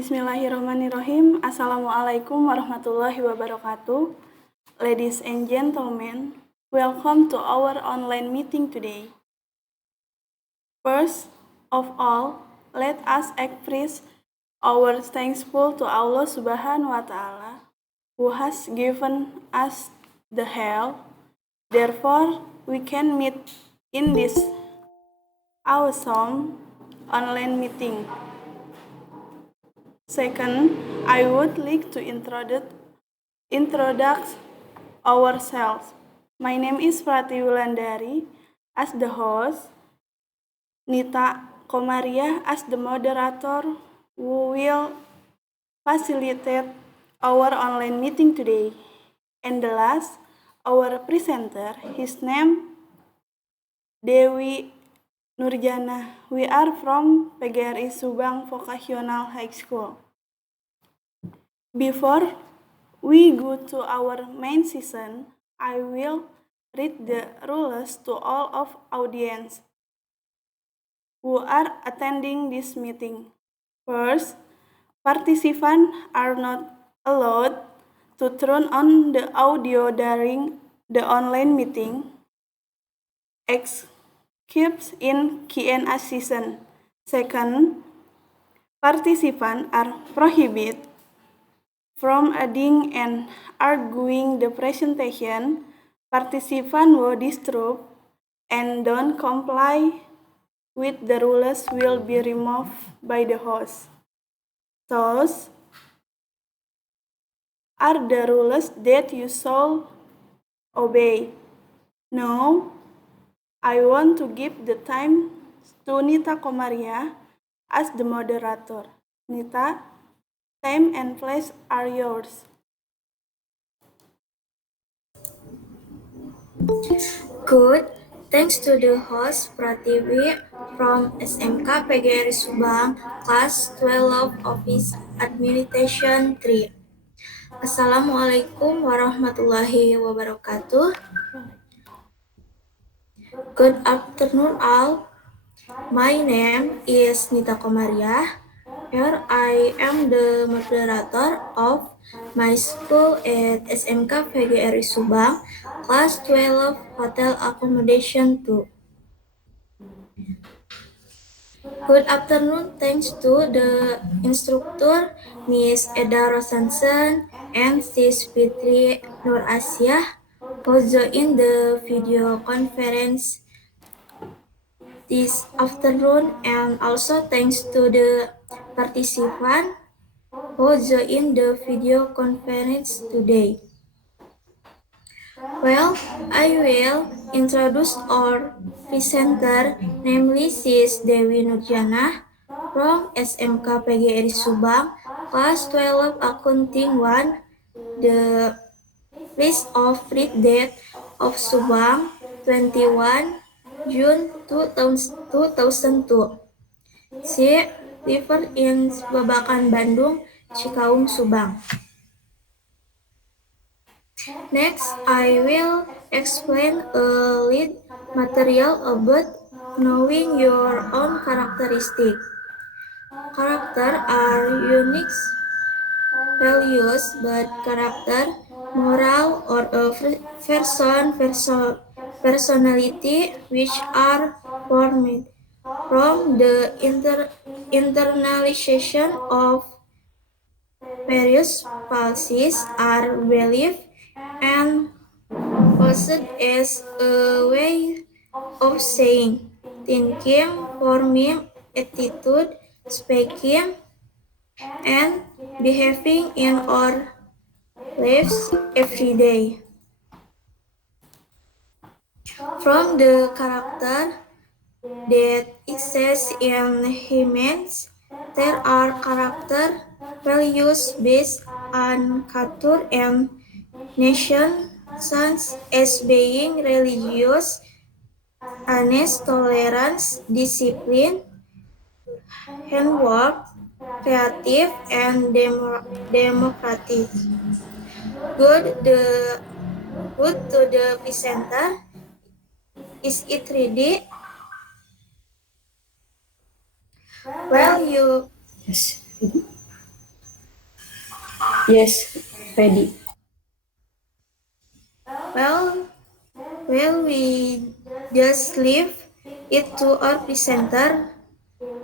Bismillahirrahmanirrahim. Assalamualaikum warahmatullahi wabarakatuh. Ladies and gentlemen, welcome to our online meeting today. First of all, let us express our thankful to Allah Subhanahu wa Ta'ala, who has given us the health. Therefore, we can meet in this awesome online meeting. Second, I would like to introduce ourselves. My name is Prati Wulandari as the host, Nita Komaria as the moderator who will facilitate our online meeting today. And the last, our presenter, his name Dewi Nurjana. We are from PGRI Subang Vocational High School. Before we go to our main session, I will read the rules to all of audience who are attending this meeting. First, participants are not allowed to turn on the audio during the online meeting, except in Q&A session. Second, participants are prohibited from adding and arguing the presentation. Participants who disrupt and don't comply with the rules will be removed by the host. Those are the rules that you shall obey. Now, I want to give the time to Nita Komaria as the moderator. Nita, time and place are yours. Good. Thanks to the host Pratiwi from SMK PGRI Subang, Class 12 Office Administration 3. Assalamualaikum warahmatullahi wabarakatuh. Good afternoon all. My name is Nita Komaria. Here I am the moderator of my school at SMK PGRI Subang, Class 12 Hotel Accommodation 2. Good afternoon, thanks to the instructor Miss Eda Rosansen and Sis Fitri Nur Asia who joined the video conference this afternoon, and also thanks to the participant who joined the video conference today. Well, I will introduce our presenter, namely Sis Dewi Nurjana from SMK PGRI Subang, Class 12 Accounting 1, the list of free date of Subang, 21 June 2002. She lived in Babakan, Bandung, Cikaung, Subang. Next, I will explain a little material about knowing your own characteristics. Character are unique values, but character, moral, or a personality which are formed from the internalization of various policies are believed and posed as a way of saying, thinking, forming, attitude, speaking, and behaving in our lives every day. From the character that exists in humans, there are character values based on culture and nation, such as being religious, honest, tolerance, discipline, handwork, creative, and democratic. Good to the presenter. Is it ready? Well, you. Yes. Yes, ready. Well, we just leave it to our presenter,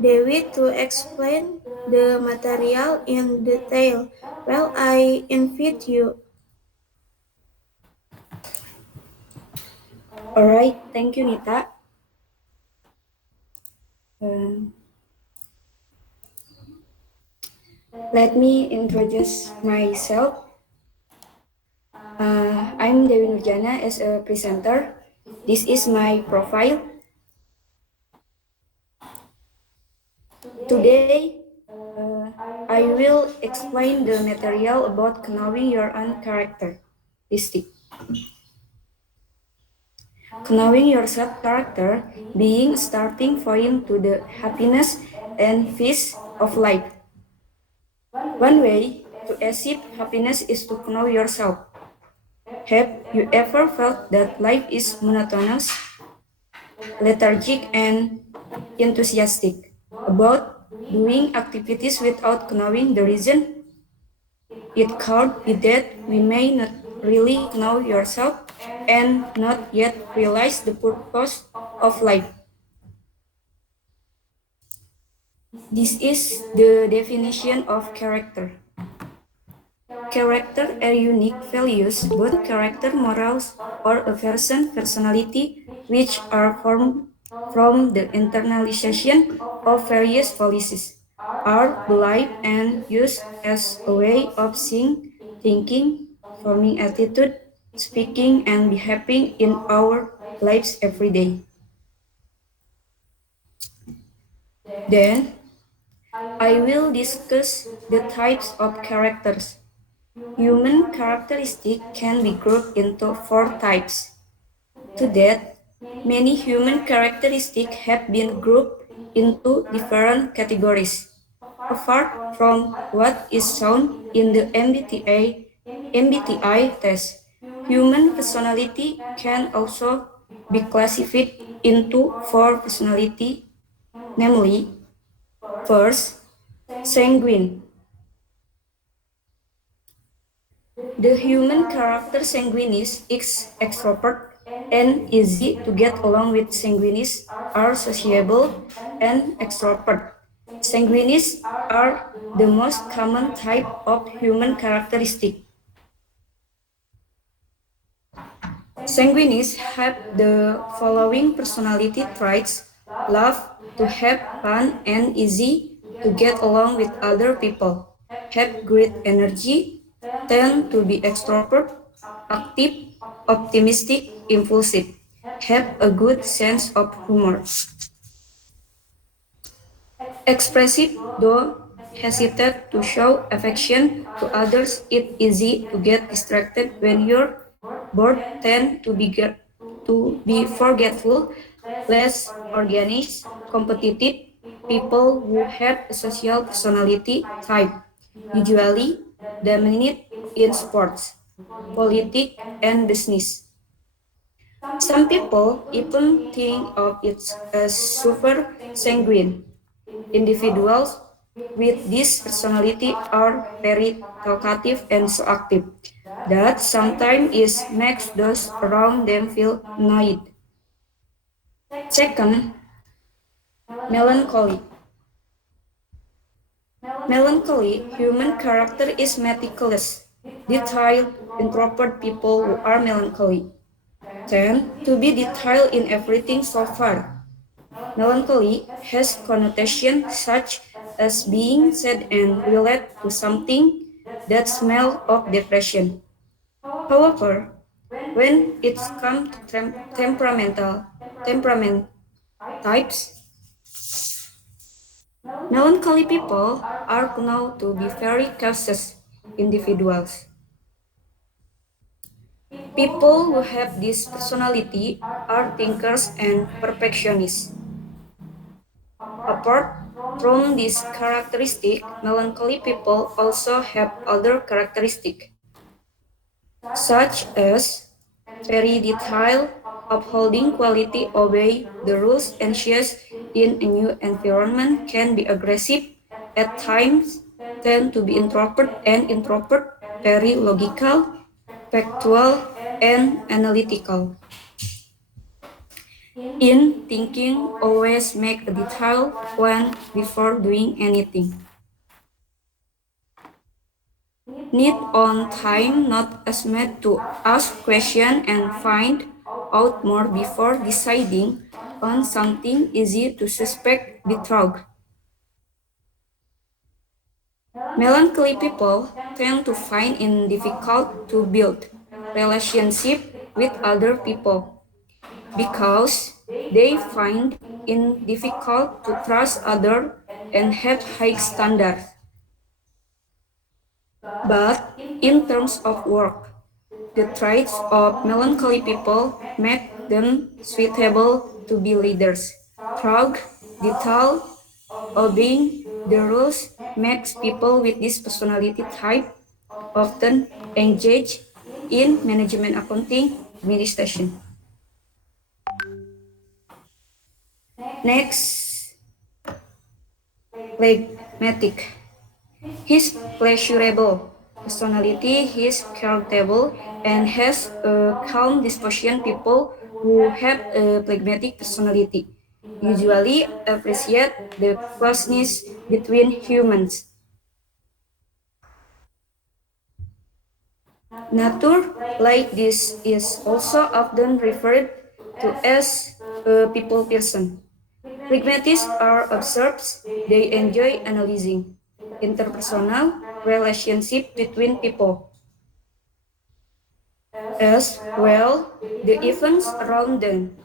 Dewi, to explain the material in detail. Well, I invite you. All right, thank you, Nita. Um, Let me introduce myself. I'm Dewi Nurjana as a presenter. This is my profile. Today, I will explain the material about knowing your own characteristic. Knowing yourself character being a starting point to the happiness and peace of life. One way to achieve happiness is to know yourself. Have you ever felt that life is monotonous, lethargic, and enthusiastic about doing activities without knowing the reason? It could be that we may not really know yourself and not yet realize the purpose of life. This is the definition of character. Character are unique values, both character morals or a person's personality, which are formed from the internalization of various policies, are believed and used as a way of seeing, thinking, forming attitude, speaking, and behaving in our lives every day. Then, I will discuss the types of characters. Human characteristics can be grouped into four types. To that, many human characteristics have been grouped into different categories. Apart from what is shown in the MBTI test, human personality can also be classified into four personality, namely, first, sanguine. The human character sanguinis is extrovert and easy to get along with. Sanguinis are sociable and extrovert. Sanguinis are the most common type of human characteristic. Sanguinis have the following personality traits: love to have fun and easy to get along with other people, have great energy, tend to be extrovert, active, optimistic, impulsive, have a good sense of humor. Expressive, though hesitate to show affection to others, it's easy to get distracted when you're bored, tend to be forgetful, less organized, competitive, people who have a social personality type, usually dominate in sports, politics, and business. Some people even think of it as super sanguine. Individuals with this personality are very talkative and so active that sometimes it makes those around them feel annoyed. Second, melancholy. Melancholy human character is meticulous, detailed, introvert people who are melancholy tend to be detailed in everything so far. Melancholy has connotations such as being sad and related to something that smells of depression. However, when it's come to temperament types, melancholy people are known to be very cautious individuals. People who have this personality are thinkers and perfectionists. Apart from this characteristic, melancholy people also have other characteristics, such as very detailed, upholding quality, obey the rules, anxious in a new environment, can be aggressive at times, tend to be introvert and introvert, very logical, factual, and analytical. In thinking, always make a detailed plan before doing anything. Need on time, not assume to ask questions and find out more before deciding on something easy to suspect betrayal. Melancholy people tend to find it difficult to build relationship with other people because they find it difficult to trust others and have high standards. But in terms of work, the traits of melancholy people make them suitable to be leaders. Proud, detailed, obeying the rules makes people with this personality type often engage in management, accounting, administration. Next, phlegmatic. His pleasurable personality, he is charitable and has a calm disposition. People who have a phlegmatic personality usually appreciate the closeness between humans. Nature like this is also often referred to as a people person. Phlegmatics are observers, they enjoy analyzing interpersonal relationship between people, as well the events around them.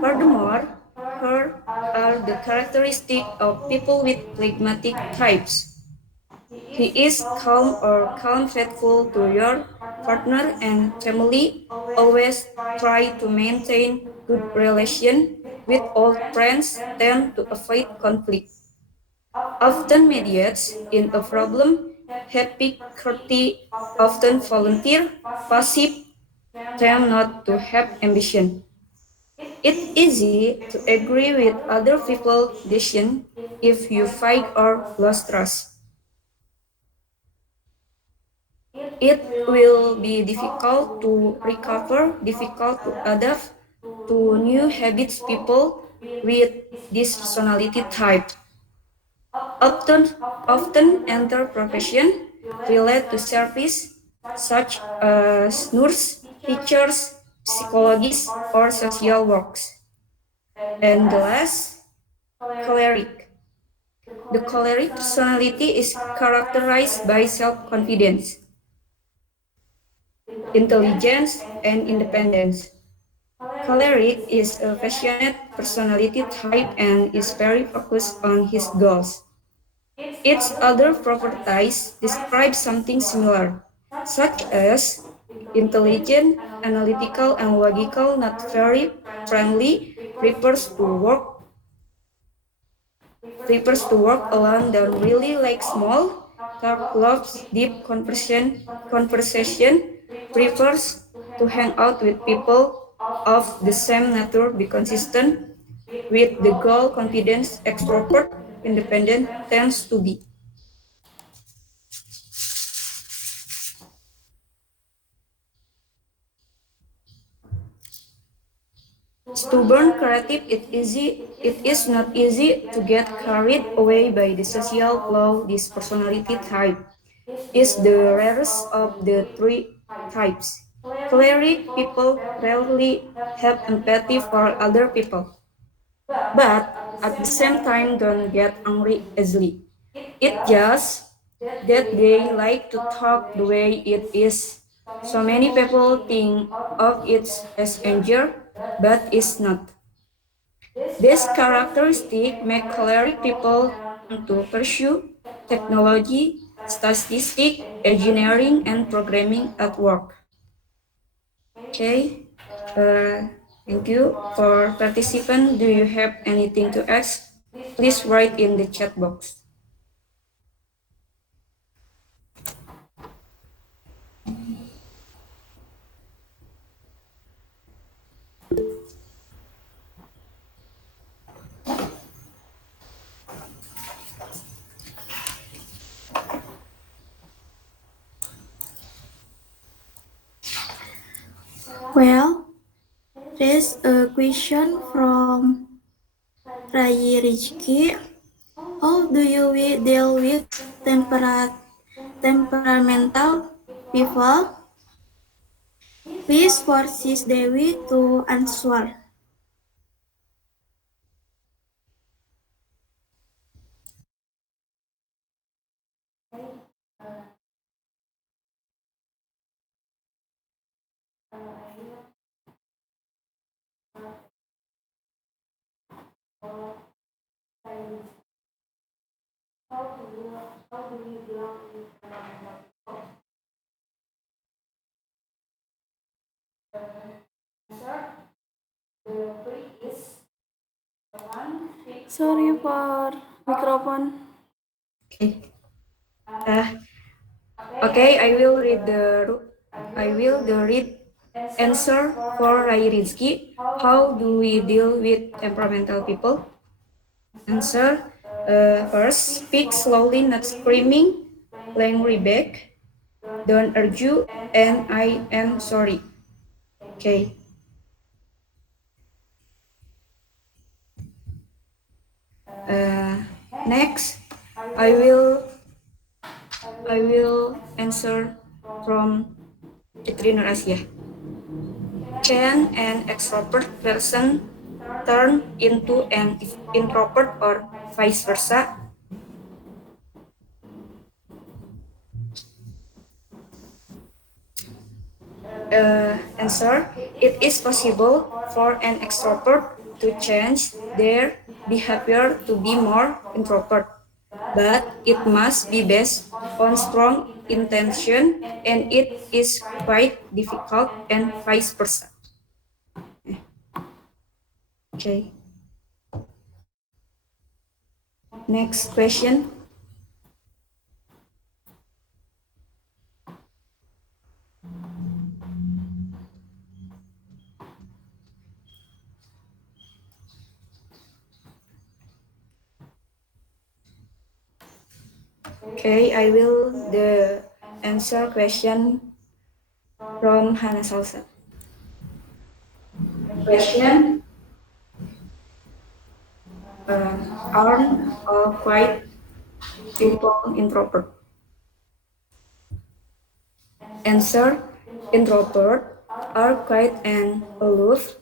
Furthermore, here are the characteristics of people with phlegmatic types. He is calm or calm, faithful to your partner and family, always try to maintain good relation with old friends, tend to avoid conflict. Often mediates in a problem, happy, courteous, often volunteer, passive, tend not to have ambition. It's easy to agree with other people's decisions if you fight or lose trust. It will be difficult to recover, difficult to adapt to new habits. People with this personality type often enter profession related to service such as nurse, teachers, psychologists, or social works. And the last, choleric. The choleric personality is characterized by self-confidence, intelligence, and independence. Choleric is a passionate personality type and is very focused on his goals. Its other properties describe something similar, such as intelligent, analytical, and logical, not very friendly, prefers to work alone, don't really like small talk, loves deep conversation, prefers to hang out with people of the same nature, be consistent with the goal, confidence, extrovert, independent, tends to be. Stubborn, creative, it is not easy to get carried away by the social flow. This personality type is the rarest of the three types. Choleric people rarely have empathy for other people, but at the same time don't get angry easily. It's just that they like to talk the way it is. So many people think of it as anger, but it's not. This characteristic make choleric people tend to pursue technology, statistics, engineering, and programming at work. Okay, thank you for participant. Do you have anything to ask? Please write in the chat box. Well, there's a question from Rai Rizky. How do you deal with temperamental people? Please forces Dewi to answer. Sorry for microphone. Okay. Okay, I will the read answer for Rai Rizky. How do we deal with temperamental people? Answer. First, speak slowly, not screaming. Langry back. Don't argue, and I am sorry. Okay. Uh, Next, I will I will answer from Fitri Nur Asia. Can an extrovert person turn into an introvert or vice versa? Answer. It is possible for an extrovert to change their behavior to be more introvert, but it must be based on strong intention and it is quite difficult and vice versa. Okay. Next question. Okay, I will the answer question from Hana Salsa. Question. Aren't all quiet people introvert? Answer. Introvert are quiet and aloof.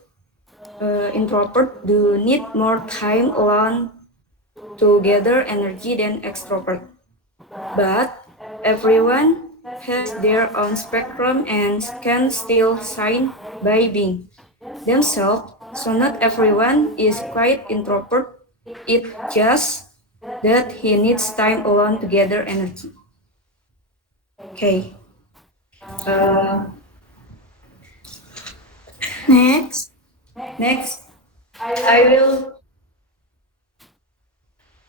Introvert do need more time alone to gather energy than extrovert. But everyone has their own spectrum and can still shine by being themselves. So not everyone is quite introvert. It's just that he needs time alone to gather energy. Okay. Uh, Next, Next, I will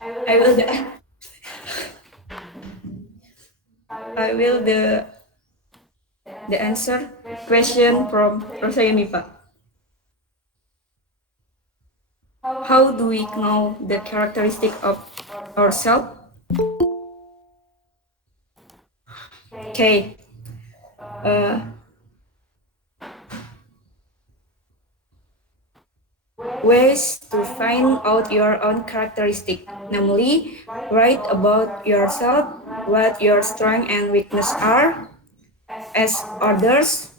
I will the I will the answer question from Rosa Yunipa. How do we know the characteristic of ourselves? Okay. Uh, Ways to find out your own characteristic, namely, write about yourself, what your strengths and weaknesses are, as others,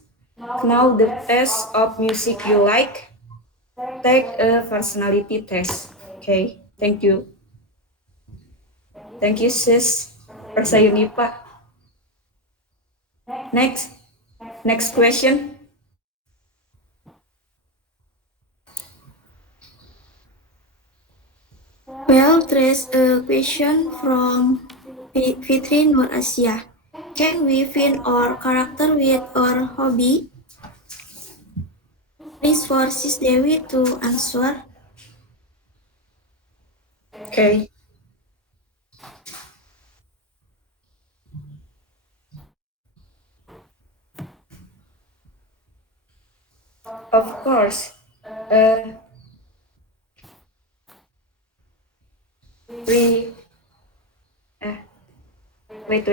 know the taste of music you like, take a personality test. Okay, thank you. Thank you, sis. Persa Yunipa. Next, next question. well, there's a question from Fitri Nur Asia. Can we find our character with our hobby? Please forces Dewi to answer. Okay. Of course. Uh, re, uh, wait.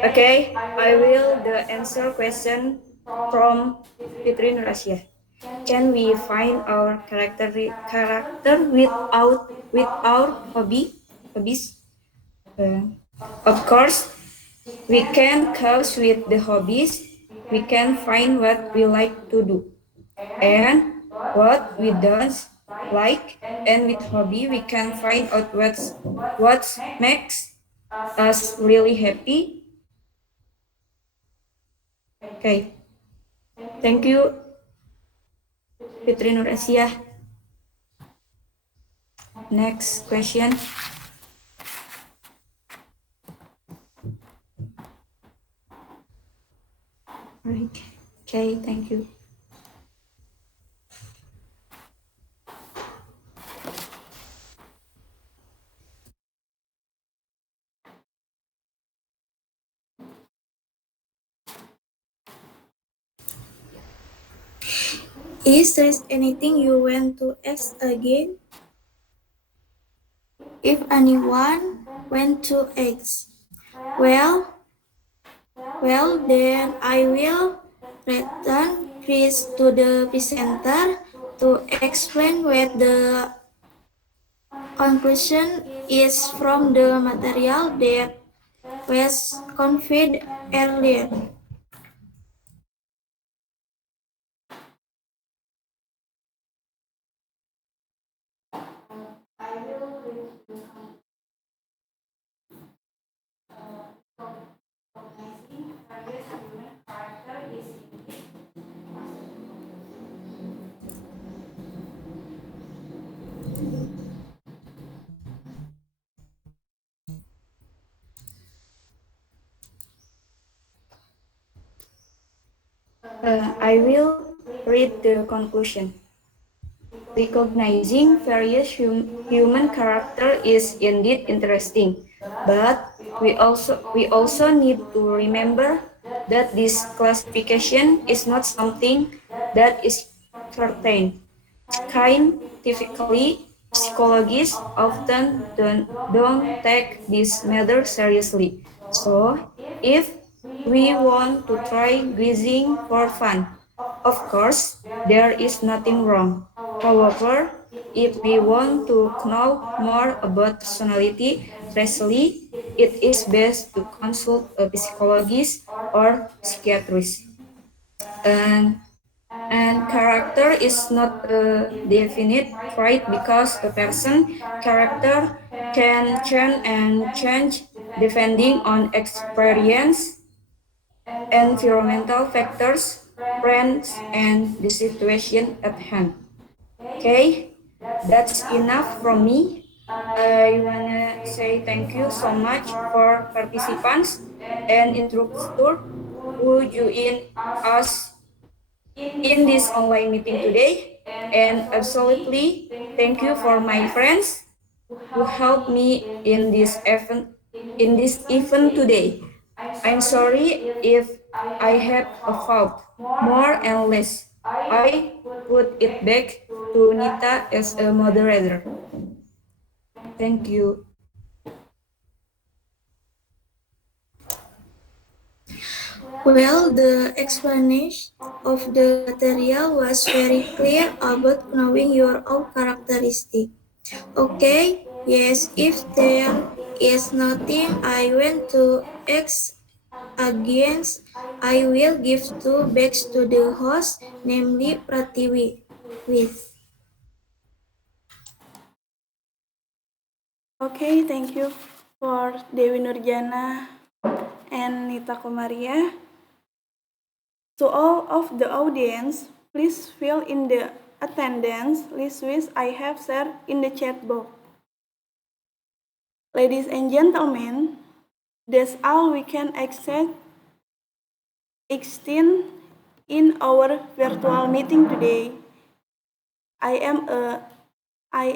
Okay, I will the answer question from Fitri Nurasya. Can we find our character with our hobbies? Of course, we can cause with the hobbies. We can find what we like to do and what we don't like. And with hobby, we can find out what makes us really happy. Okay, thank you, Fitri Nur Asia. Next question. Right. Okay, thank you. Is there anything you want to ask again? If anyone want to ask, well, then I will return Chris to the presenter to explain what the conclusion is from the material that was conveyed earlier. I will read the conclusion. Recognizing various human character is indeed interesting, but we also need to remember that this classification is not something that is certain. Scientifically, psychologists often don't take this matter seriously. So, if we want to try quizzing for fun, of course, there is nothing wrong. However, if we want to know more about personality traits, it is best to consult a psychologist or psychiatrist. And and character is not a definite trait because a person's character can change depending on experience, environmental factors, friends, and the situation at hand. Okay, that's enough from me. I wanna say thank you so much for participants and instructor who join us in this online meeting today. And absolutely thank you for my friends who helped me in this event today. I'm sorry if I had a fault, more and less. I put it back to Nita as a moderator. Thank you. Well, the explanation of the material was very clear about knowing your own characteristic. Okay, yes, if there is nothing I want to ask against, I will give two bags to the host, namely Pratiwi. With Okay, thank you for Dewi Nurjana and Nita Komaria. To all of the audience, please fill in the attendance list which I have shared in the chat box. Ladies and gentlemen, that's all we can extend in our virtual meeting today. I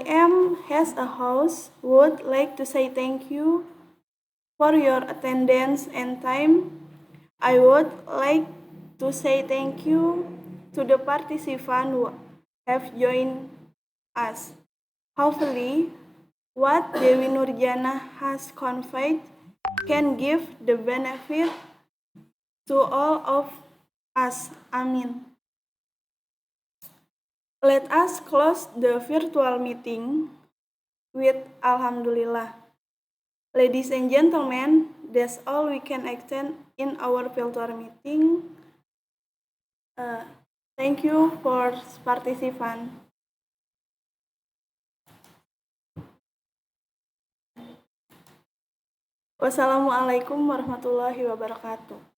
am as a host would like to say thank you for your attendance and time. I would like to say thank you to the participants who have joined us. Hopefully, what Dewi Nurjana has conveyed can give the benefit to all of us. Amin. Let us close the virtual meeting with Alhamdulillah. Ladies and gentlemen, that's all we can extend in our virtual meeting. Thank you for participant. Wassalamualaikum warahmatullahi wabarakatuh.